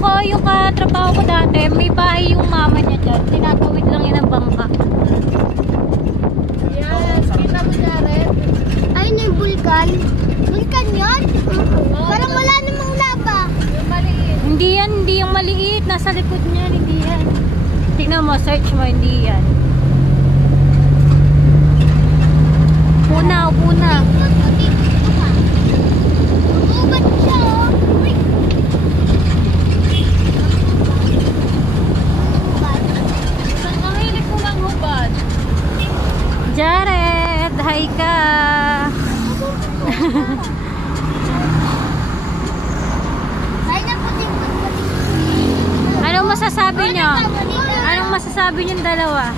ko, yung katrabaho ko dati, may bahay yung mama niya dyan. Tinatawid lang yun ang bangka. Yes, kita mo na rin. Ayun yung vulkan. Vulkan yun? Parang wala namang lava. Yung maliit. Hindi yan, hindi yung maliit. Nasa likod niya, hindi yan. Tingnan mo, search mo, hindi yan. Puna, puna. Ubat siya, oh. Uy. Ang hilig ko lang hubad. Jared, hi ka. Ay, naputing-puting. Anong masasabi niyo? Anong masasabi niyong dalawa?